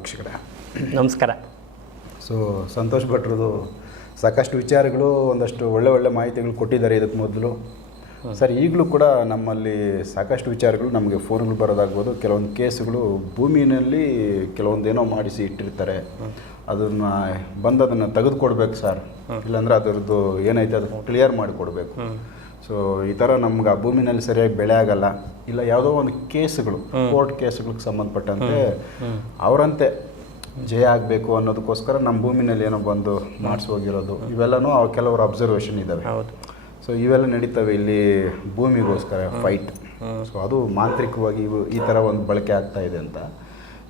ನಮಸ್ಕಾರ ವೀಕ್ಷಕರೇ. ನಮಸ್ಕಾರ. ಸೊ ಸಂತೋಷ್ ಭಟ್ರದು ಸಾಕಷ್ಟು ವಿಚಾರಗಳು ಒಂದಷ್ಟು ಒಳ್ಳೆ ಒಳ್ಳೆ ಮಾಹಿತಿಗಳು ಕೊಟ್ಟಿದ್ದಾರೆ ಇದಕ್ಕೆ ಮೊದಲು. ಸರ್ ಈಗಲೂ ಕೂಡ ನಮ್ಮಲ್ಲಿ ಸಾಕಷ್ಟು ವಿಚಾರಗಳು ನಮಗೆ ಫೋನ್ಗಳು ಬರೋದಾಗ್ಬೋದು. ಕೆಲವೊಂದು ಕೇಸುಗಳು ಭೂಮಿನಲ್ಲಿ ಕೆಲವೊಂದು ಏನೋ ಮಾಡಿಸಿ ಇಟ್ಟಿರ್ತಾರೆ. ಅದನ್ನು ಬಂದು ಅದನ್ನು ತೆಗೆದುಕೊಡ್ಬೇಕು ಸರ್. ಇಲ್ಲಾಂದ್ರೆ ಅದರದ್ದು ಏನೈತೆ ಅದನ್ನು ಕ್ಲಿಯರ್ ಮಾಡಿಕೊಡ್ಬೇಕು. ಸೊ ಈ ಥರ ನಮ್ಗೆ ಆ ಭೂಮಿನಲ್ಲಿ ಸರಿಯಾಗಿ ಬೆಳೆ ಆಗಲ್ಲ. ಇಲ್ಲ ಯಾವುದೋ ಒಂದು ಕೇಸ್ಗಳು ಕೋರ್ಟ್ ಕೇಸ್ಗಳಿಗೆ ಸಂಬಂಧಪಟ್ಟಂತೆ ಅವರಂತೆ ಜಯ ಆಗಬೇಕು ಅನ್ನೋದಕ್ಕೋಸ್ಕರ ನಮ್ಮ ಭೂಮಿನಲ್ಲಿ ಏನೋ ಬಂದು ಮಾಡಿಸೋಗಿರೋದು ಇವೆಲ್ಲನೂ ಅವ್ರ ಕೆಲವರು ಅಬ್ಸರ್ವೇಷನ್ ಇದ್ದಾವೆ. ಸೊ ಇವೆಲ್ಲ ನಡೀತವೆ ಇಲ್ಲಿ ಭೂಮಿಗೋಸ್ಕರ ಫೈಟ್ ಸೊ ಅದು ಮಾಂತ್ರಿಕವಾಗಿ ಇವು ಈ ಥರ ಒಂದು ಬಳಕೆ ಆಗ್ತಾ ಇದೆ ಅಂತ.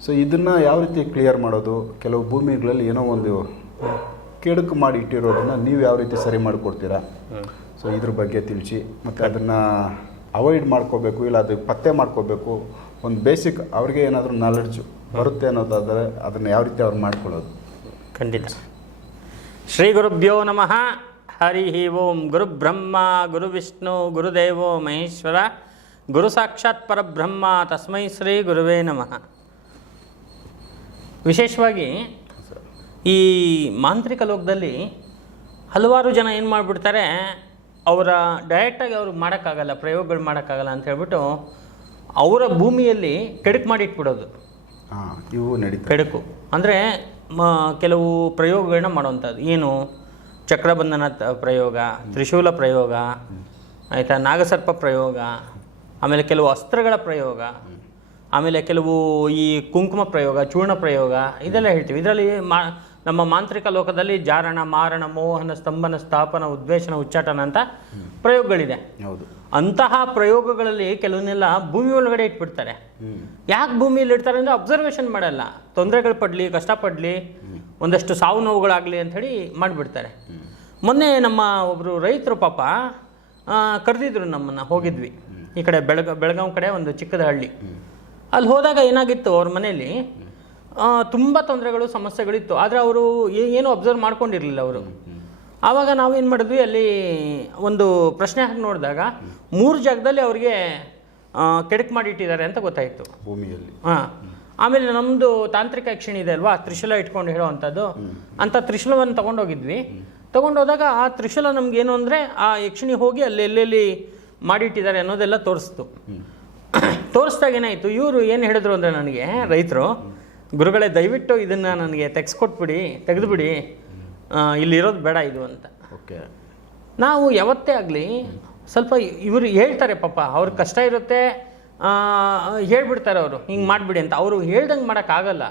ಸೊ ಇದನ್ನು ಯಾವ ರೀತಿ ಕ್ಲಿಯರ್ ಮಾಡೋದು? ಕೆಲವು ಭೂಮಿಗಳಲ್ಲಿ ಏನೋ ಒಂದು ಕೆಡುಕು ಮಾಡಿ ಇಟ್ಟಿರೋದನ್ನ ನೀವು ಯಾವ ರೀತಿ ಸರಿ ಮಾಡಿಕೊಡ್ತೀರಾ? ಸೊ ಇದ್ರ ಬಗ್ಗೆ ತಿಳಿಸಿ. ಮತ್ತು ಅದನ್ನು ಅವಾಯ್ಡ್ ಮಾಡ್ಕೋಬೇಕು, ಇಲ್ಲ ಅದು ಪತ್ತೆ ಮಾಡ್ಕೋಬೇಕು. ಒಂದು ಬೇಸಿಕ್ ಅವ್ರಿಗೆ ಏನಾದರೂ ನಾಲೆಡ್ಜು ಬರುತ್ತೆ ಅನ್ನೋದಾದರೆ ಅದನ್ನು ಯಾವ ರೀತಿ ಅವ್ರು ಮಾಡ್ಕೊಳ್ಳೋದು. ಖಂಡಿತ. ಶ್ರೀ ಗುರುಭ್ಯೋ ನಮಃ. ಹರಿ ಓಂ. ಗುರು ಬ್ರಹ್ಮ, ಗುರು ವಿಷ್ಣು, ಗುರುದೇವೋ ಮಹೇಶ್ವರ. ಗುರು ಸಾಕ್ಷಾತ್ ಪರಬ್ರಹ್ಮ. ತಸ್ಮೈ ಶ್ರೀ ಗುರುವೇ ನಮಃ. ವಿಶೇಷವಾಗಿ ಈ ಮಾಂತ್ರಿಕ ಲೋಕದಲ್ಲಿ ಹಲವಾರು ಜನ ಏನು ಮಾಡಿಬಿಡ್ತಾರೆ ಅವರ ಡೈರೆಕ್ಟಾಗಿ ಅವ್ರಿಗೆ ಮಾಡೋಕ್ಕಾಗಲ್ಲ ಪ್ರಯೋಗಗಳು ಮಾಡೋಕ್ಕಾಗಲ್ಲ ಅಂತ ಹೇಳ್ಬಿಟ್ಟು ಅವರ ಭೂಮಿಯಲ್ಲಿ ಕೆಡುಕು ಮಾಡಿ ಇಟ್ಬಿಡೋದು. ಹಾಂ ಇವು ನಡೀತು ಕೆಡುಕು. ಅಂದರೆ ಮ ಕೆಲವು ಪ್ರಯೋಗಗಳನ್ನ ಮಾಡುವಂಥದ್ದು. ಏನು? ಚಕ್ರಬಂಧನ ಪ್ರಯೋಗ ತ್ರಿಶೂಲ ಪ್ರಯೋಗ ಆಯಿತಾ? ನಾಗಸರ್ಪ ಪ್ರಯೋಗ ಆಮೇಲೆ ಕೆಲವು ಅಸ್ತ್ರಗಳ ಪ್ರಯೋಗ ಆಮೇಲೆ ಕೆಲವು ಈ ಕುಂಕುಮ ಪ್ರಯೋಗ ಚೂರ್ಣ ಪ್ರಯೋಗ ಇದೆಲ್ಲ ಹೇಳ್ತೀವಿ. ಇದರಲ್ಲಿ ಮಾ ನಮ್ಮ ಮಾಂತ್ರಿಕ ಲೋಕದಲ್ಲಿ ಜಾರಣ ಮಾರಣ ಮೋಹನ ಸ್ತಂಭನ ಸ್ಥಾಪನ ಉದ್ವೇಷಣ ಉಚ್ಚಾಟನ ಅಂತ ಪ್ರಯೋಗಗಳಿದೆ. ಹೌದು. ಅಂತಹ ಪ್ರಯೋಗಗಳಲ್ಲಿ ಕೆಲವನ್ನೆಲ್ಲ ಭೂಮಿ ಒಳಗಡೆ ಇಟ್ಬಿಡ್ತಾರೆ. ಯಾಕೆ ಭೂಮಿಯಲ್ಲಿ ಇಡ್ತಾರೆ ಅಂದರೆ ಅಬ್ಸರ್ವೇಷನ್ ಮಾಡಲ್ಲ. ತೊಂದರೆಗಳು ಪಡಲಿ ಕಷ್ಟಪಡಲಿ ಒಂದಷ್ಟು ಸಾವು ನೋವುಗಳಾಗಲಿ ಅಂಥೇಳಿ ಮಾಡಿಬಿಡ್ತಾರೆ. ಮೊನ್ನೆ ನಮ್ಮ ಒಬ್ಬರು ರೈತರು ಪಾಪ ಕರೆದಿದ್ರು ನಮ್ಮನ್ನು ಹೋಗಿದ್ವಿ. ಈ ಕಡೆ ಬೆಳಗ ಬೆಳಗಾವ್ ಕಡೆ ಒಂದು ಚಿಕ್ಕದ ಹಳ್ಳಿ. ಅಲ್ಲಿ ಹೋದಾಗ ಏನಾಗಿತ್ತು ಅವ್ರ ಮನೆಯಲ್ಲಿ ತುಂಬ ತೊಂದರೆಗಳು ಸಮಸ್ಯೆಗಳಿತ್ತು. ಆದರೆ ಅವರು ಏನು ಅಬ್ಸರ್ವ್ ಮಾಡ್ಕೊಂಡಿರಲಿಲ್ಲ ಅವರು. ಆವಾಗ ನಾವೇನು ಮಾಡಿದ್ವಿ ಅಲ್ಲಿ ಒಂದು ಪ್ರಶ್ನೆ ಹಾಕಿ ನೋಡಿದಾಗ ಮೂರು ಜಾಗದಲ್ಲಿ ಅವರಿಗೆ ಕೆಡಕ್ ಮಾಡಿಟ್ಟಿದ್ದಾರೆ ಅಂತ ಗೊತ್ತಾಯಿತು. ಭೂಮಿಯಲ್ಲಿ. ಹಾಂ. ಆಮೇಲೆ ನಮ್ಮದು ತಾಂತ್ರಿಕ ಯಕ್ಷಿಣಿ ಇದೆ ಅಲ್ವಾ? ತ್ರಿಶೂಲ ಇಟ್ಕೊಂಡು ಹೇಳೋವಂಥದ್ದು. ಅಂಥ ತ್ರಿಶೂಲವನ್ನು ತೊಗೊಂಡೋಗಿದ್ವಿ. ತೊಗೊಂಡೋದಾಗ ಆ ತ್ರಿಶೂಲ ನಮಗೇನು ಅಂದರೆ ಆ ಯಕ್ಷಿಣಿ ಹೋಗಿ ಅಲ್ಲಿ ಎಲ್ಲೆಲ್ಲಿ ಮಾಡಿಟ್ಟಿದ್ದಾರೆ ಅನ್ನೋದೆಲ್ಲ ತೋರಿಸ್ತು. ತೋರಿಸ್ದಾಗ ಏನಾಯಿತು ಇವರು ಏನು ಹೇಳಿದ್ರು ಅಂದರೆ ನನಗೆ ರೈತರು ಗುರುಗಳೇ ದಯವಿಟ್ಟು ಇದನ್ನು ನನಗೆ ತೆಗೆಸ್ಕೊಟ್ಬಿಡಿ ತೆಗೆದುಬಿಡಿ. ಇಲ್ಲಿರೋದು ಬೇಡ ಇದು ಅಂತ. ಓಕೆ. ನಾವು ಯಾವತ್ತೇ ಆಗಲಿ ಸ್ವಲ್ಪ ಇವರು ಹೇಳ್ತಾರೆ ಪಾಪ ಅವ್ರಿಗೆ ಕಷ್ಟ ಇರುತ್ತೆ ಹೇಳ್ಬಿಡ್ತಾರೆ ಅವರು ಹಿಂಗೆ ಮಾಡಿಬಿಡಿ ಅಂತ. ಅವರು ಹೇಳ್ದಂಗೆ ಮಾಡೋಕ್ಕಾಗಲ್ಲ.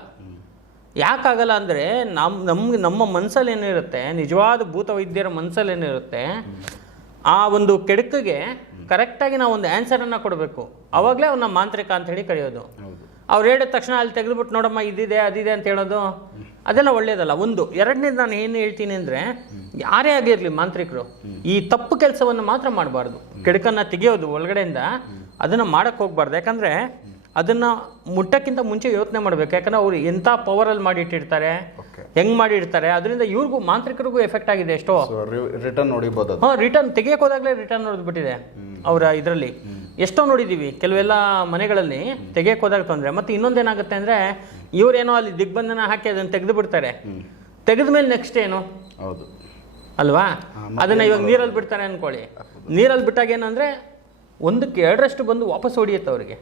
ಯಾಕಾಗಲ್ಲ ಅಂದರೆ ನಮ್ಮ ನಮ್ಗೆ ನಮ್ಮ ಮನಸ್ಸಲ್ಲಿ ಏನಿರುತ್ತೆ ನಿಜವಾದ ಭೂತ ವೈದ್ಯರ ಮನಸ್ಸಲ್ಲಿ ಏನಿರುತ್ತೆ ಆ ಒಂದು ಕೆಡಕಿಗೆ ಕರೆಕ್ಟಾಗಿ ನಾವು ಒಂದು ಆನ್ಸರನ್ನು ಕೊಡಬೇಕು. ಆವಾಗಲೇ ಅವನ್ನ ಮಾಂತ್ರಿಕ ಅಂತ ಹೇಳಿ ಕರೆಯೋದು. ಅವ್ರು ಹೇಳಿದ ತಕ್ಷಣ ಅಲ್ಲಿ ತೆಗೆದುಬಿಟ್ಟು ನೋಡಮ್ಮ ಇದಿದೆ ಅದಿದೆ ಅಂತ ಹೇಳೋದು ಅದೆಲ್ಲ ಒಳ್ಳೇದಲ್ಲ. ಒಂದು ಎರಡನೇದು ನಾನು ಏನು ಹೇಳ್ತೀನಿ ಅಂದರೆ ಯಾರೇ ಆಗಿರಲಿ ಮಾಂತ್ರಿಕರು ಈ ತಪ್ಪು ಕೆಲಸವನ್ನು ಮಾತ್ರ ಮಾಡಬಾರ್ದು. ಕೆಡಕನ್ನು ತೆಗೆಯೋದು ಒಳಗಡೆಯಿಂದ ಅದನ್ನು ಮಾಡೋಕ್ಕೆ ಹೋಗ್ಬಾರ್ದು. ಯಾಕಂದರೆ ಅದನ್ನು ಮುಟ್ಟಕ್ಕಿಂತ ಮುಂಚೆ ಯೋಚನೆ ಮಾಡಬೇಕು. ಯಾಕಂದರೆ ಅವ್ರು ಎಂಥ ಪವರಲ್ಲಿ ಮಾಡಿಟ್ಟಿರ್ತಾರೆ ಹೆಂಗೆ ಮಾಡಿರ್ತಾರೆ ಅದರಿಂದ ಇವ್ರಿಗೂ ಮಾಂತ್ರಿಕರಿಗೂ ಎಫೆಕ್ಟ್ ಆಗಿದೆ ಎಷ್ಟೋ. ರಿಟರ್ನ್ ನೋಡಿಬೋದು ಹಾಂ ರಿಟರ್ನ್ ತೆಗಿಯೋಕೆ ಹೋದಾಗಲೇ ರಿಟರ್ನ್ ನೋಡಿದ್ಬಿಟ್ಟಿದೆ ಅವರ ಇದರಲ್ಲಿ. ಎಷ್ಟೋ ನೋಡಿದ್ದೀವಿ ಕೆಲವೆಲ್ಲ ಮನೆಗಳಲ್ಲಿ ತೆಗೆಯಕ್ಕೆ ಹೋದಾಗ ತೊಂದರೆ. ಮತ್ತು ಇನ್ನೊಂದೇನಾಗುತ್ತೆ ಅಂದರೆ ಇವರೇನೋ ಅಲ್ಲಿ ದಿಗ್ಬಂಧನ ಹಾಕಿ ಅದನ್ನು ತೆಗೆದು ಬಿಡ್ತಾರೆ ತೆಗೆದ ಮೇಲೆ ನೆಕ್ಸ್ಟ್ ಏನು? ಹೌದು. ಅಲ್ವಾ? ಅದನ್ನು ಇವಾಗ ನೀರಲ್ಲಿ ಬಿಡ್ತಾರೆ ಅಂದ್ಕೊಳ್ಳಿ ನೀರಲ್ಲಿ ಬಿಟ್ಟಾಗ ಏನಂದರೆ ಒಂದಕ್ಕೆ ಎರಡರಷ್ಟು ಬಂದು ವಾಪಸ್ ಹೊಡಿಯುತ್ತೆ ಅವರಿಗೆ.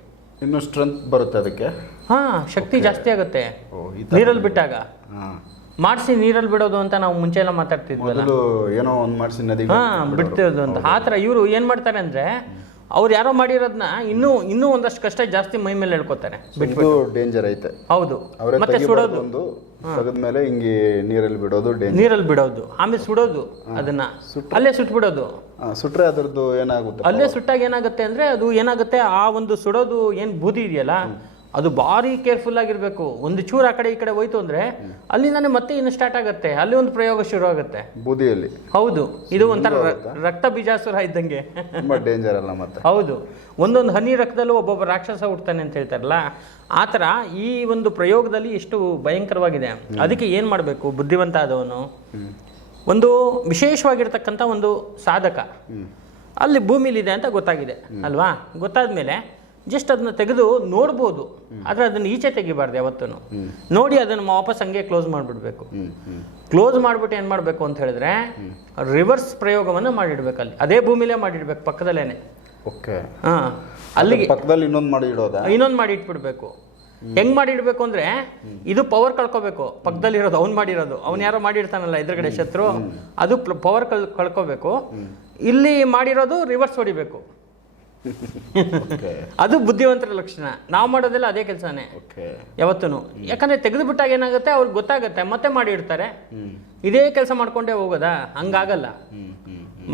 ಇನ್ನೂ ಸ್ಟ್ರೆಂತ್ ಬರುತ್ತೆ ಅದಕ್ಕೆ? ಹಾಂ ಶಕ್ತಿ ಜಾಸ್ತಿ ಆಗುತ್ತೆ. ನೀರಲ್ಲಿ ಬಿಟ್ಟಾಗ. ಮಾಡಿಸಿ ನೀರಲ್ಲಿ ಬಿಡೋದು ಅಂತ ನಾವು ಮುಂಚೆ ಎಲ್ಲ ಮಾತಾಡ್ತಿದ್ವಿ ಏನೋ ಒಂದು ಮಾಡಿಸಿ ನದಿಗೆ ಹಾ ಬಿಡ್ತಿರೋದು ಅಂತ. ಆ ಥರ ಇವರು ಏನು ಮಾಡ್ತಾರೆ ಅಂದರೆ ಅವ್ರು ಯಾರೋ ಮಾಡಿರೋದನ್ನ ಇನ್ನೂ ಇನ್ನೂ ಒಂದಷ್ಟು ಕಷ್ಟ ಜಾಸ್ತಿ ಮೈ ಮೇಲೆ ಹೇಳ್ಕೊತಾರೆ. ಬಿಟ್ಟು ಡೇಂಜರ್ ಐತೆ. ಹೌದು. ಅವರೇ ಮತ್ತೆ ಸುಡೋದು. ಒಂದು ಮೇಲೆ ಹಿಂಗೆ ನೀರಲ್ಲಿ ಬಿಡೋದು ನೀರಲ್ಲಿ ಬಿಡೋದು. ಆಮೇಲೆ ಸುಡೋದು ಅದನ್ನ. ಅಲ್ಲೇ ಸುಟ್ಬಿಡೋದು. ಸುಟ್ರೆ ಅದರದ್ದು ಏನಾಗುತ್ತೆ ಅಲ್ಲೇ ಸುಟ್ಟಾಗ ಏನಾಗುತ್ತೆ ಅಂದ್ರೆ ಅದು ಏನಾಗುತ್ತೆ? ಆ ಒಂದು ಸುಡೋದು ಏನು ಬೂದಿ ಇದೆಯಲ್ಲ? ಅದು ಭಾರಿ ಕೇರ್ಫುಲ್ ಆಗಿರಬೇಕು. ಒಂದು ಚೂರು ಆ ಕಡೆ ಈ ಕಡೆ ಹೋಯ್ತು ಅಂದರೆ ಅಲ್ಲಿಂದಾನೆ ಮತ್ತೆ ಇನ್ನು ಸ್ಟಾರ್ಟ್ ಆಗುತ್ತೆ. ಅಲ್ಲಿ ಒಂದು ಪ್ರಯೋಗ ಶುರು ಆಗುತ್ತೆ. ಬೂದಿಯಲ್ಲಿ. ಹೌದು. ಇದು ಒಂಥರ ರಕ್ತ ಬೀಜಾಸುರ ಇದ್ದಂಗೆ. ತುಂಬಾ ಡೇಂಜರ್ ಅಲ್ಲ ಮತ್ತೆ. ಹೌದು. ಒಂದೊಂದು ಹನಿ ರಕ್ತದಲ್ಲೂ ಒಬ್ಬೊಬ್ಬ ರಾಕ್ಷಸ ಹುಡ್ತಾನೆ ಅಂತ ಹೇಳ್ತಾರಲ್ಲ ಆ ಥರ ಈ ಒಂದು ಪ್ರಯೋಗದಲ್ಲಿ ಎಷ್ಟು ಭಯಂಕರವಾಗಿದೆ. ಅದಕ್ಕೆ ಏನು ಮಾಡಬೇಕು? ಬುದ್ಧಿವಂತ ಆದವನು. ಒಂದು ವಿಶೇಷವಾಗಿರ್ತಕ್ಕಂಥ ಒಂದು ಸಾಧಕ. ಅಲ್ಲಿ ಭೂಮಿಲಿದೆ ಅಂತ ಗೊತ್ತಾಗಿದೆ ಅಲ್ವಾ? ಗೊತ್ತಾದ ಮೇಲೆ ಜಸ್ಟ್ ಅದನ್ನ ತೆಗೆದು ನೋಡ್ಬೋದು. ಆದರೆ ಅದನ್ನು ಈಚೆ ತೆಗಿಬಾರ್ದು ಯಾವತ್ತೂ ನೋಡಿ ಅದನ್ನು ವಾಪಸ್ ಹಂಗೆ ಕ್ಲೋಸ್ ಮಾಡಿಬಿಡ್ಬೇಕು. ಕ್ಲೋಸ್ ಮಾಡಿಬಿಟ್ಟು ಏನು ಮಾಡಬೇಕು ಅಂತ ಹೇಳಿದ್ರೆ ರಿವರ್ಸ್ ಪ್ರಯೋಗವನ್ನು ಮಾಡಿಡ್ಬೇಕು ಅಲ್ಲಿ. ಅದೇ ಭೂಮಿಲೇ ಮಾಡಿಡ್ಬೇಕು ಪಕ್ಕದಲ್ಲೇನೆ. ಓಕೆ. ಹಾಂ ಅಲ್ಲಿಗೆ ಪಕ್ಕದಲ್ಲಿ ಇನ್ನೊಂದು ಮಾಡಿ ಇಡೋದಾ ಇನ್ನೊಂದು ಮಾಡಿ ಇಟ್ಬಿಡ್ಬೇಕು ಹೆಂಗ್ ಮಾಡಿ ಇಡ್ಬೇಕು ಅಂದ್ರೆ ಇದು ಪವರ್ ಕಳ್ಕೋಬೇಕು. ಪಕ್ಕದಲ್ಲಿ ಇರೋದು ಅವ್ನು ಮಾಡಿರೋದು. ಅವ್ನು ಯಾರೋ ಮಾಡಿರ್ತಾನಲ್ಲ ಎದುರುಗಡೆ ಶತ್ರು ಅದು ಪವರ್ ಕಳ್ ಕಳ್ಕೋಬೇಕು. ಇಲ್ಲಿ ಮಾಡಿರೋದು ರಿವರ್ಸ್ ಹೊಡಿಬೇಕು. ಅದು ಬುದ್ಧಿವಂತರ ಲಕ್ಷಣ. ನಾವು ಮಾಡೋದೆಲ್ಲ ಅದೇ ಕೆಲಸನೇ. ಯಾವತ್ತೂ ಯಾಕಂದ್ರೆ ತೆಗೆದು ಬಿಟ್ಟಾಗ ಏನಾಗುತ್ತೆ ಅವ್ರಿಗೆ ಗೊತ್ತಾಗುತ್ತೆ ಮತ್ತೆ ಮಾಡಿರ್ತಾರೆ. ಇಡ್ತಾರೆ ಇದೇ ಕೆಲಸ ಮಾಡ್ಕೊಂಡೇ ಹೋಗೋದಾ? ಹಂಗಾಗಲ್ಲ.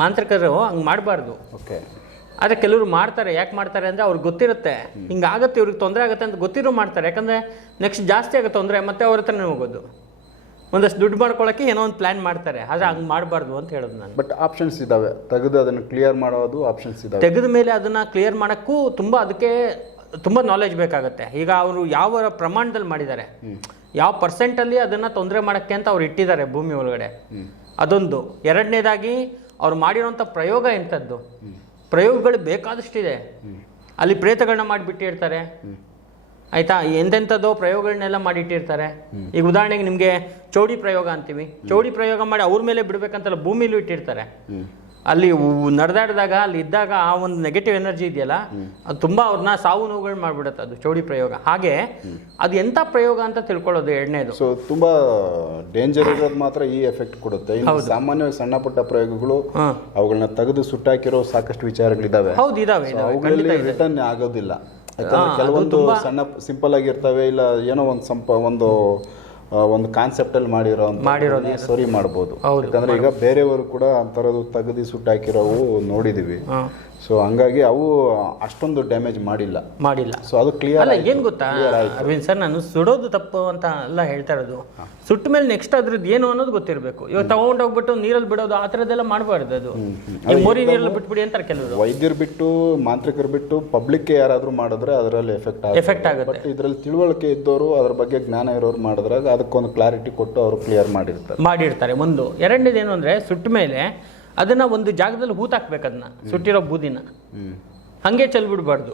ಮಾಂತ್ರಿಕರು ಹಂಗೆ ಮಾಡಬಾರ್ದು. ಓಕೆ ಆದರೆ ಕೆಲವರು ಮಾಡ್ತಾರೆ ಯಾಕೆ ಮಾಡ್ತಾರೆ ಅಂದ್ರೆ ಅವ್ರಿಗೆ ಗೊತ್ತಿರುತ್ತೆ. ಹಿಂಗಾಗತ್ತೆ ಇವ್ರಿಗೆ ತೊಂದರೆ ಆಗುತ್ತೆ ಅಂತ ಗೊತ್ತಿರೋ ಮಾಡ್ತಾರೆ. ಯಾಕಂದ್ರೆ ನೆಕ್ಸ್ಟ್ ಜಾಸ್ತಿ ಆಗುತ್ತೆ ತೊಂದರೆ ಮತ್ತೆ ಅವ್ರ ಹತ್ರನೇ ಹೋಗೋದು. ಒಂದಷ್ಟು ದುಡ್ಡು ಮಾಡ್ಕೊಳ್ಳೋಕ್ಕೆ ಏನೋ ಒಂದು ಪ್ಲ್ಯಾನ್ ಮಾಡ್ತಾರೆ. ಆದರೆ ಹಂಗೆ ಮಾಡಬಾರ್ದು ಅಂತ ಹೇಳೋದು ನಾನು. ಬಟ್ ಆಪ್ಷನ್ಸ್ ಇದ್ದಾವೆ ತೆಗೆದು ಅದನ್ನು ಕ್ಲಿಯರ್ ಮಾಡೋದು ಆಪ್ಷನ್ಸ್ ಇದಾವೆ. ತೆಗೆದ ಮೇಲೆ ಅದನ್ನು ಕ್ಲಿಯರ್ ಮಾಡೋಕ್ಕೂ ತುಂಬ ಅದಕ್ಕೆ ತುಂಬ ನಾಲೆಜ್ ಬೇಕಾಗುತ್ತೆ. ಈಗ ಅವರು ಯಾವ ಪ್ರಮಾಣದಲ್ಲಿ ಮಾಡಿದ್ದಾರೆ ಯಾವ ಪರ್ಸೆಂಟಲ್ಲಿ ಅದನ್ನು ತೊಂದರೆ ಮಾಡೋಕ್ಕೆ ಅಂತ ಅವ್ರು ಇಟ್ಟಿದ್ದಾರೆ ಭೂಮಿ ಒಳಗಡೆ. ಅದೊಂದು. ಎರಡನೇದಾಗಿ ಅವ್ರು ಮಾಡಿರೋಂಥ ಪ್ರಯೋಗ ಎಂಥದ್ದು? ಪ್ರಯೋಗಗಳು ಬೇಕಾದಷ್ಟಿದೆ. ಅಲ್ಲಿ ಪ್ರೇತಗಳನ್ನ ಮಾಡಿಬಿಟ್ಟಿರ್ತಾರೆ ಆಯ್ತಾ? ಎಂತೆಂಥದ್ದೋ ಪ್ರಯೋಗಗಳನ್ನೆಲ್ಲ ಮಾಡಿಟ್ಟಿರ್ತಾರೆ. ಈಗ ಉದಾಹರಣೆಗೆ ನಿಮಗೆ ಚೌಡಿ ಪ್ರಯೋಗ ಅಂತೀವಿ. ಚೌಡಿ ಪ್ರಯೋಗ ಮಾಡಿ ಅವ್ರ ಮೇಲೆ ಬಿಡ್ಬೇಕಂತಲ್ಲ ಭೂಮಿಲೂ ಇಟ್ಟಿರ್ತಾರೆ. ಅಲ್ಲಿ ನಡೆದಾಡಿದಾಗ ಅಲ್ಲಿ ಇದ್ದಾಗ ಆ ಒಂದು ನೆಗೆಟಿವ್ ಎನರ್ಜಿ ಇದೆಯಲ್ಲ ಅದು ತುಂಬ ಅವ್ರನ್ನ ಸಾವು ನೋವುಗಳು ಮಾಡಿಬಿಡುತ್ತೆ ಅದು ಚೌಡಿ ಪ್ರಯೋಗ. ಹಾಗೆ ಅದು ಎಂಥ ಪ್ರಯೋಗ ಅಂತ ತಿಳ್ಕೊಳ್ಳೋದು ಎರಡನೇದು. ಸೊ ತುಂಬಾ ಡೇಂಜರ್ ಇರೋದು ಮಾತ್ರ ಈ ಎಫೆಕ್ಟ್ ಕೊಡುತ್ತೆ. ಸಾಮಾನ್ಯವಾಗಿ ಸಣ್ಣ ಪುಟ್ಟ ಪ್ರಯೋಗಗಳು ಅವುಗಳನ್ನ ತೆಗೆದು ಸುಟ್ಟಾಕಿರೋ ಸಾಕಷ್ಟು ವಿಚಾರಗಳಿದಾವೆ. ಹೌದು ಇದಾವೆ ರಿಟರ್ನ್ ಆಗೋದಿಲ್ಲ. ಕೆಲವೊಂದು ಸಣ್ಣ ಸಿಂಪಲ್ ಆಗಿರ್ತವೆ ಇಲ್ಲ ಏನೋ ಒಂದು ಸಂಪ ಒಂದು ಒಂದು ಕಾನ್ಸೆಪ್ಟ್ ಅಲ್ಲಿ ಮಾಡಿರೋ ಮಾಡಿರೋದು ಸರಿ ಮಾಡ್ಬೋದು. ಹೌದು, ಯಾಕಂದ್ರೆ ಈಗ ಬೇರೆಯವರು ಕೂಡ ಅಂತರದ್ದು ತಗದಿ ಸುಟ್ಟಾಕಿರೋವು ನೋಡಿದೀವಿ. ಸೊ ಹಂಗಾಗಿ ಅವು ಅಷ್ಟೊಂದು ಡ್ಯಾಮೇಜ್ ಮಾಡಿಲ್ಲ. ಮಾಡಿಲ್ಲ. ಸೊ ಅದು ಕ್ಲಿಯರ್ ಅಲ್ಲ ಏನು ಗೊತ್ತಾ? ಅರವಿಂದ್ ಸರ್ ನಾನು ಸುಡೋದು ತಪ್ಪು ಅಂತ ಎಲ್ಲ ಹೇಳ್ತಾ ಇರೋದು. ಸುಟ್ಟ ಮೇಲೆ ನೆಕ್ಸ್ಟ್ ಅದ್ರದ್ದು ಏನು ಅನ್ನೋದು ಗೊತ್ತಿರಬೇಕು. ಇವಾಗ ತಗೊಂಡೋಗ್ಬಿಟ್ಟು ನೀರಲ್ಲಿ ಬಿಡೋದು ಆ ಥರದ್ದೆಲ್ಲ ಮಾಡಬಾರ್ದು ಅದು. ಮೋರಿ ನೀರಲ್ಲಿ ಬಿಟ್ಬಿಡಿ ಅಂತಾರೆ ಕೆಲವರು. ವೈದ್ಯರು ಬಿಟ್ಟು ಮಾಂತ್ರಿಕರು ಬಿಟ್ಟು ಪಬ್ಲಿಕ್ ಯಾರಾದರೂ ಮಾಡಿದ್ರೆ ಅದರಲ್ಲಿ ಎಫೆಕ್ಟ್ ಎಫೆಕ್ಟ್ ಆಗುತ್ತೆ. ಇದ್ರಲ್ಲಿ ತಿಳುವಳಿಕೆ ಇದ್ದವರು ಅದ್ರ ಬಗ್ಗೆ ಜ್ಞಾನ ಇರೋರು ಮಾಡಿದ್ರಾಗ ಅದಕ್ಕೊಂದು ಕ್ಲಾರಿಟಿ ಕೊಟ್ಟು ಅವರು ಕ್ಲಿಯರ್ ಮಾಡಿರ್ತಾರೆ. ಮಾಡಿರ್ತಾರೆ. ಒಂದು. ಎರಡನೇದು ಏನು ಅಂದರೆ ಸುಟ್ಟ ಮೇಲೆ ಅದನ್ನು ಒಂದು ಜಾಗದಲ್ಲಿ ಹೂತಾಕ್ಬೇಕು ಅದನ್ನ ಸುಟ್ಟಿರೋ ಬೂದಿನ. ಹಂಗೆ ಚೆಲ್ಬಿಡ್ಬಾರ್ದು.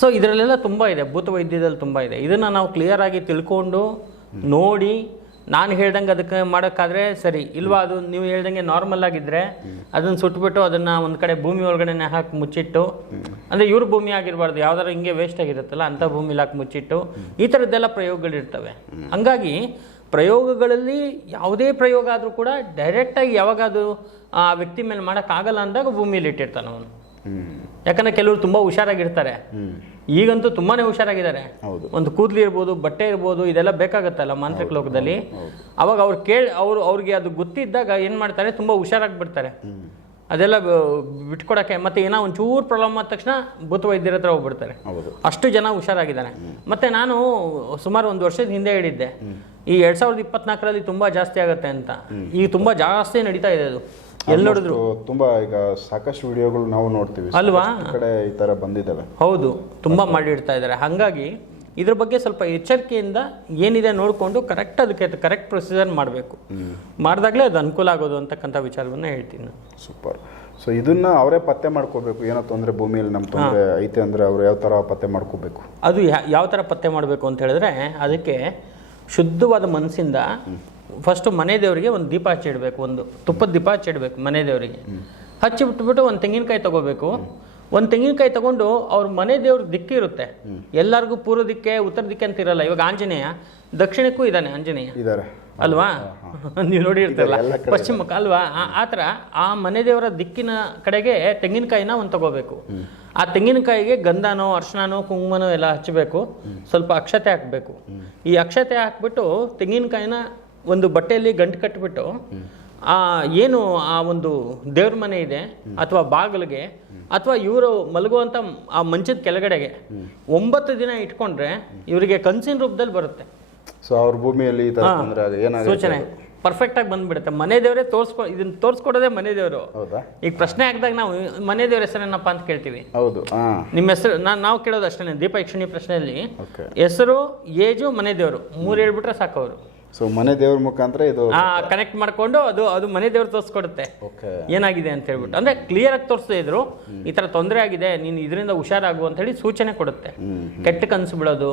ಸೊ ಇದರಲ್ಲೆಲ್ಲ ತುಂಬ ಇದೆ ಭೂತ ವೈದ್ಯದಲ್ಲಿ ತುಂಬ ಇದೆ. ಇದನ್ನು ನಾವು ಕ್ಲಿಯರ್ ಆಗಿ ತಿಳ್ಕೊಂಡು ನೋಡಿ ನಾನು ಹೇಳ್ದಂಗೆ ಅದಕ್ಕೆ ಮಾಡೋಕ್ಕಾದ್ರೆ ಸರಿ. ಇಲ್ವಾ ಅದು ನೀವು ಹೇಳ್ದಂಗೆ ನಾರ್ಮಲ್ ಆಗಿದ್ದರೆ ಅದನ್ನು ಸುಟ್ಬಿಟ್ಟು ಅದನ್ನು ಒಂದು ಕಡೆ ಭೂಮಿ ಒಳಗಡೆ ಹಾಕಿ ಮುಚ್ಚಿಟ್ಟು ಅಂದರೆ ಇವ್ರ ಭೂಮಿ ಆಗಿರಬಾರ್ದು ಯಾವ್ದಾರು ಹಿಂಗೆ ವೇಸ್ಟ್ ಆಗಿರುತ್ತಲ್ಲ ಅಂಥ ಭೂಮಿಲಿ ಹಾಕಿ ಮುಚ್ಚಿಟ್ಟು ಈ ಥರದ್ದೆಲ್ಲ ಪ್ರಯೋಗಗಳಿರ್ತವೆ. ಹಂಗಾಗಿ ಪ್ರಯೋಗಗಳಲ್ಲಿ ಯಾವುದೇ ಪ್ರಯೋಗ ಆದರೂ ಕೂಡ ಡೈರೆಕ್ಟಾಗಿ ಯಾವಾಗ ಅದು ಆ ವ್ಯಕ್ತಿ ಮೇಲೆ ಮಾಡೋಕ್ಕಾಗಲ್ಲ ಅಂದಾಗ ಭೂಮಿಯಲ್ಲಿ ಇಟ್ಟಿರ್ತಾನೆ ಅವನು. ಯಾಕಂದರೆ ಕೆಲವರು ತುಂಬ ಹುಷಾರಾಗಿರ್ತಾರೆ. ಈಗಂತೂ ತುಂಬಾನೇ ಹುಷಾರಾಗಿದ್ದಾರೆ. ಒಂದು ಕೂದಲು ಇರ್ಬೋದು ಬಟ್ಟೆ ಇರ್ಬೋದು ಇದೆಲ್ಲ ಬೇಕಾಗತ್ತಲ್ಲ ಮಾಂತ್ರಿಕ ಲೋಕದಲ್ಲಿ? ಅವಾಗ ಅವ್ರು ಕೇಳಿ ಅವರು ಅವ್ರಿಗೆ ಅದು ಗೊತ್ತಿದ್ದಾಗ ಏನು ಮಾಡ್ತಾರೆ ತುಂಬ ಹುಷಾರಾಗ್ಬಿಡ್ತಾರೆ. ಹ್ಮ್. ಅದೆಲ್ಲ ಬಿಟ್ಕೊಡೋಕ್ಕೆ ಮತ್ತೆ ಏನೋ ಒಂಚೂರು ಪ್ರಾಬ್ಲಮ್ ಆದ ತಕ್ಷಣ ಭೂತ ವೈದ್ಯರ ಹತ್ರ ಹೋಗ್ಬಿಡ್ತಾರೆ. ಅಷ್ಟು ಜನ ಹುಷಾರಾಗಿದ್ದಾರೆ. ಮತ್ತೆ ನಾನು ಸುಮಾರು ಒಂದು ವರ್ಷದ ಹಿಂದೆ ಹೇಳಿದ್ದೆ. ಈ ಎರಡ್ ಸಾವಿರದ ಇಪ್ಪತ್ನಾಲ್ಕರಲ್ಲಿ ತುಂಬಾ ಜಾಸ್ತಿ ಆಗುತ್ತೆ ಅಂತ. ಈಗ ತುಂಬಾ ಜಾಸ್ತಿ ನಡೀತಾ ಇದೆ ಅದು. ಎಲ್ಲಿ ನೋಡಿದ್ರು? ತುಂಬಾ ಈಗ ಸಾಕಷ್ಟು ವಿಡಿಯೋಗಳು ನಾವು ನೋಡ್ತೀವಿ. ಅಲ್ವಾ? ಕಡೆ ಈ ತರ ಬಂದಿದ್ದಾವೆ. ಹೌದು ತುಂಬ ಮಾಡಿಡ್ತಾ ಇದ್ದಾರೆ ಹಾಗಾಗಿ ಇದ್ರ ಬಗ್ಗೆ ಸ್ವಲ್ಪ ಎಚ್ಚರಿಕೆಯಿಂದ ಏನಿದೆ ನೋಡಿಕೊಂಡು ಕರೆಕ್ಟ್ ಅದಕ್ಕೆ ಕರೆಕ್ಟ್ ಪ್ರೊಸೀಜರ್ ಮಾಡಬೇಕು. ಮಾಡಿದಾಗಲೇ ಅದು ಅನುಕೂಲ ಆಗೋದು ಅಂತಕ್ಕಂಥ ವಿಚಾರವನ್ನು ಹೇಳ್ತೀನಿ ನಾನು. ಸೂಪರ್ ಸೊ ಇದನ್ನ ಅವರೇ ಪತ್ತೆ ಮಾಡ್ಕೋಬೇಕು. ಏನೋ ತೊಂದರೆ ಭೂಮಿಯಲ್ಲಿ ನಮ್ಮ ತೊಂದರೆ ಐತೆ ಅಂದರೆ ಅವ್ರು ಯಾವ ಥರ ಪತ್ತೆ ಮಾಡ್ಕೋಬೇಕು? ಅದು ಯಾವ ಥರ ಪತ್ತೆ ಮಾಡಬೇಕು ಅಂತ ಹೇಳಿದ್ರೆ ಅದಕ್ಕೆ ಶುದ್ಧವಾದ ಮನಸ್ಸಿಂದ ಫಸ್ಟು ಮನೆ ದೇವರಿಗೆ ಒಂದು ದೀಪ ಹಚ್ಚಿಡ್ಬೇಕು ಒಂದು ತುಪ್ಪದ ದೀಪ ಹಚ್ಚಿಡ್ಬೇಕು ಮನೆ ದೇವರಿಗೆ. ಹಚ್ಚಿ ಬಿಟ್ಬಿಟ್ಟು ಒಂದು ತೆಂಗಿನಕಾಯಿ ತಗೋಬೇಕು. ಒಂದು ತೆಂಗಿನಕಾಯಿ ತಗೊಂಡು ಅವ್ರ ಮನೆ ದೇವ್ರ ದಿಕ್ಕು ಇರುತ್ತೆ. ಎಲ್ಲರಿಗೂ ಪೂರ್ವ ದಿಕ್ಕೆ ಉತ್ತರ ದಿಕ್ಕೆ ಅಂತ ಇರಲ್ಲ. ಇವಾಗ ಆಂಜನೇಯ ದಕ್ಷಿಣಕ್ಕೂ ಇದ್ದಾನೆ ಆಂಜನೇಯ. ಇದಾರೆ ಅಲ್ವಾ? ನೀವು ನೋಡಿರ್ತೀರಲ್ಲ ಪಶ್ಚಿಮ ಪಶ್ಚಿಮಕ್ಕೆ ಅಲ್ವಾ? ಆ- ಥರ ಆ ಮನೆ ದೇವರ ದಿಕ್ಕಿನ ಕಡೆಗೆ ತೆಂಗಿನಕಾಯಿನ ಒಂದು ತಗೋಬೇಕು. ಆ ತೆಂಗಿನಕಾಯಿಗೆ ಗಂಧನೋ ಅರ್ಶನನೋ ಕುಂಕುಮನೋ ಎಲ್ಲ ಹಚ್ಚಬೇಕು. ಸ್ವಲ್ಪ ಅಕ್ಷತೆ ಹಾಕಬೇಕು. ಈ ಅಕ್ಷತೆ ಹಾಕ್ಬಿಟ್ಟು ತೆಂಗಿನಕಾಯಿನ ಒಂದು ಬಟ್ಟೆಯಲ್ಲಿ ಗಂಟು ಕಟ್ಟಿಬಿಟ್ಟು ಆ ಏನು ಆ ಒಂದು ದೇವ್ರ ಮನೆ ಇದೆ ಅಥವಾ ಬಾಗಿಲಿಗೆ ಅಥವಾ ಇವರು ಮಲಗುವಂಥ ಆ ಮಂಚದ ಕೆಳಗಡೆಗೆ ಒಂಬತ್ತು ದಿನ ಇಟ್ಕೊಂಡ್ರೆ ಇವರಿಗೆ ಕನಸಿನ ರೂಪದಲ್ಲಿ ಬರುತ್ತೆ. ಸೊ ಅವ್ರ ಭೂಮಿಯಲ್ಲಿ ಈ ತರ ತೊಂದರೆ ಆಗ ಏನಾಗುತ್ತೆ? ಸೂಚನೆ. ಪರ್ಫೆಕ್ಟ್ ಆಗಿ ಬಂದ್ಬಿಡುತ್ತೆ. ಮನೆ ದೇವರೇ ತೋರಿಸ್ಕೊ ಇದನ್ನ ತೋರಿಸ್ಕೊಡೋದೇ ಮನೆ ದೇವರು. ಹೌದಾ? ಈಗ ಪ್ರಶ್ನೆ ಹಾಕಿದಾಗ ನಾವು ಮನೆ ದೇವ್ರ ಹೆಸರೇನಪ್ಪ ಅಂತ ಕೇಳ್ತೀವಿ. ಹೌದು ಹಾ. ನಿಮ್ಮ ಹೆಸರು ನಾನು ನಾವು ಕೇಳೋದು ಅಷ್ಟೇ ದೀಪ ಯಕ್ಷಣಿ ಪ್ರಶ್ನೆಯಲ್ಲಿ. ಓಕೆ ಹೆಸರು ಏಜು ಮನೆ ದೇವರು. ಮೂರು ಹೇಳ್ಬಿಟ್ರೆ ಸಾಕು ಅವರು. ಸೊ ಮನೆ ದೇವ್ರ ಮುಖಾಂತರ ಇದು ಕನೆಕ್ಟ್ ಮಾಡ್ಕೊಂಡು ಅದು ಅದು ಮನೆ ದೇವ್ರು ತೋರಿಸ್ಕೊಡುತ್ತೆ. ಏನಾಗಿದೆ ಅಂತ ಹೇಳ್ಬಿಟ್ಟು. ಅಂದ್ರೆ ಕ್ಲಿಯರ್ ಆಗಿ ತೋರಿಸ್ತಾ ಇದ್ರು. ಈ ತರ ತೊಂದರೆ ಆಗಿದೆ ನೀನು ಇದರಿಂದ ಹುಷಾರಾಗು ಅಂತ ಹೇಳಿ ಸೂಚನೆ ಕೊಡುತ್ತೆ. ಕೆಟ್ಟ ಕನಸು ಬಿಡೋದು.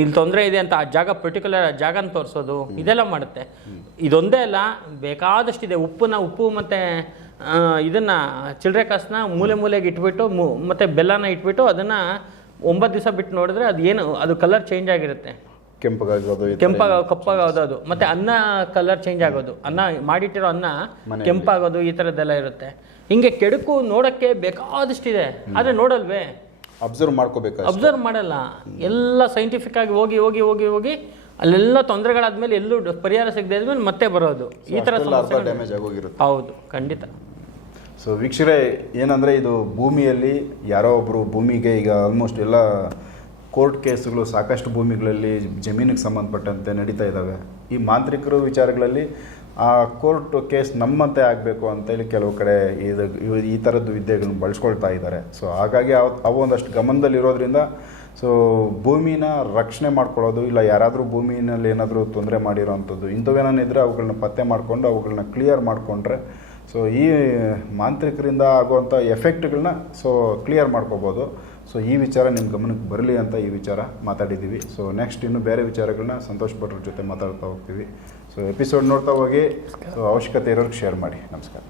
ಇಲ್ಲಿ ತೊಂದರೆ ಇದೆ ಅಂತ ಆ ಜಾಗ ಪರ್ಟಿಕ್ಯುಲರ್ ಜಾಗನ ತೋರಿಸೋದು ಇದೆಲ್ಲ ಮಾಡುತ್ತೆ. ಇದೊಂದೇ ಅಲ್ಲ ಬೇಕಾದಷ್ಟಿದೆ ಉಪ್ಪನ್ನ ಉಪ್ಪು ಮತ್ತೆ ಇದನ್ನ ಚಿಲ್ಡ್ರೆ ಕಾಸನ್ನ ಮೂಲೆ ಮೂಲೆಗೆ ಇಟ್ಬಿಟ್ಟು ಮತ್ತೆ ಬೆಲ್ಲನ ಇಟ್ಬಿಟ್ಟು ಅದನ್ನ ಒಂಬತ್ತು ದಿವಸ ಬಿಟ್ಟು ನೋಡಿದ್ರೆ ಅದು ಏನು ಅದು ಕಲರ್ ಚೇಂಜ್ ಆಗಿರುತ್ತೆ. ಕೆಂಪಗಾಗೋದು ಕೆಂಪಾಗ ಕಪ್ಪಾಗೋದು ಅದು ಮತ್ತೆ ಅನ್ನ ಕಲರ್ ಚೇಂಜ್ ಆಗೋದು. ಅನ್ನ ಮಾಡಿಟ್ಟಿರೋ ಅನ್ನ ಕೆಂಪಾಗೋದು ಈ ಥರದ್ದೆಲ್ಲ ಇರುತ್ತೆ. ಹಿಂಗೆ ಕೆಡುಕು ನೋಡಕ್ಕೆ ಬೇಕಾದಷ್ಟಿದೆ. ಆದ್ರೆ ನೋಡಲ್ವೇ? ಅಬ್ಸರ್ವ್ ಮಾಡ್ಕೋಬೇಕು ಅಬ್ಸರ್ವ್ ಮಾಡಲ್ಲ. ಎಲ್ಲ ಸೈಂಟಿಫಿಕ್ ಆಗಿ ಹೋಗಿ ಹೋಗಿ ಹೋಗಿ ಹೋಗಿ ಅಲ್ಲೆಲ್ಲ ತೊಂದರೆಗಳಾದ್ಮೇಲೆ ಎಲ್ಲೂ ಪರಿಹಾರ ಸಿಗದೆ ಆದ್ಮೇಲೆ ಮತ್ತೆ ಬರೋದು. ಈ ತರ ಡ್ಯಾಮೇಜ್ ಆಗೋಗಿರುತ್ತೆ. ಹೌದು ಖಂಡಿತ. ಸೊ ವೀಕ್ಷರೇ ಏನಂದರೆ ಇದು ಭೂಮಿಯಲ್ಲಿ ಯಾರೋ ಒಬ್ಬರು ಭೂಮಿಗೆ ಈಗ ಆಲ್ಮೋಸ್ಟ್ ಎಲ್ಲ ಕೋರ್ಟ್ ಕೇಸುಗಳು ಸಾಕಷ್ಟು ಭೂಮಿಗಳಲ್ಲಿ ಜಮೀನಿಗೆ ಸಂಬಂಧಪಟ್ಟಂತೆ ನಡೀತಾ ಇದ್ದಾವೆ. ಈ ಮಾಂತ್ರಿಕರು ವಿಚಾರಗಳಲ್ಲಿ ಆ ಕೋರ್ಟ್ ಕೇಸ್ ನಮ್ಮಂತೆ ಆಗಬೇಕು ಅಂತೇಳಿ ಕೆಲವು ಕಡೆ ಇದು ಈ ಥರದ್ದು ವಿದ್ಯೆಗಳನ್ನ ಬಳಸ್ಕೊಳ್ತಾ ಇದ್ದಾರೆ. ಸೊ ಹಾಗಾಗಿ ಅವ ಅವೊಂದಷ್ಟು ಗಮನದಲ್ಲಿರೋದ್ರಿಂದ ಸೊ ಭೂಮಿನ ರಕ್ಷಣೆ ಮಾಡ್ಕೊಳ್ಳೋದು ಇಲ್ಲ, ಯಾರಾದರೂ ಭೂಮಿನಲ್ಲಿ ಏನಾದರೂ ತೊಂದರೆ ಮಾಡಿರೋವಂಥದ್ದು ಇಂಥವೇನಿದ್ರೆ ಅವುಗಳನ್ನ ಪತ್ತೆ ಮಾಡಿಕೊಂಡು ಅವುಗಳನ್ನ ಕ್ಲಿಯರ್ ಮಾಡಿಕೊಂಡ್ರೆ ಸೊ ಈ ಮಾಂತ್ರಿಕರಿಂದ ಆಗುವಂಥ ಎಫೆಕ್ಟ್ಗಳನ್ನ ಸೊ ಕ್ಲಿಯರ್ ಮಾಡ್ಕೋಬೋದು. ಸೊ ಈ ವಿಚಾರ ನಿಮ್ಮ ಗಮನಕ್ಕೆ ಬರಲಿ ಅಂತ ಈ ವಿಚಾರ ಮಾತಾಡಿದ್ದೀವಿ. ಸೊ ನೆಕ್ಸ್ಟ್ ಇನ್ನು ಬೇರೆ ವಿಚಾರಗಳನ್ನ ಸಂತೋಷ್ ಭಟ್ರ ಜೊತೆ ಮಾತಾಡ್ತಾ ಹೋಗ್ತೀವಿ. ಸೊ ಎಪಿಸೋಡ್ ನೋಡ್ತಾ ಹೋಗಿ ಸೊ ಅವಶ್ಯಕತೆ ಇರೋರಿಗೆ ಶೇರ್ ಮಾಡಿ. ನಮಸ್ಕಾರ.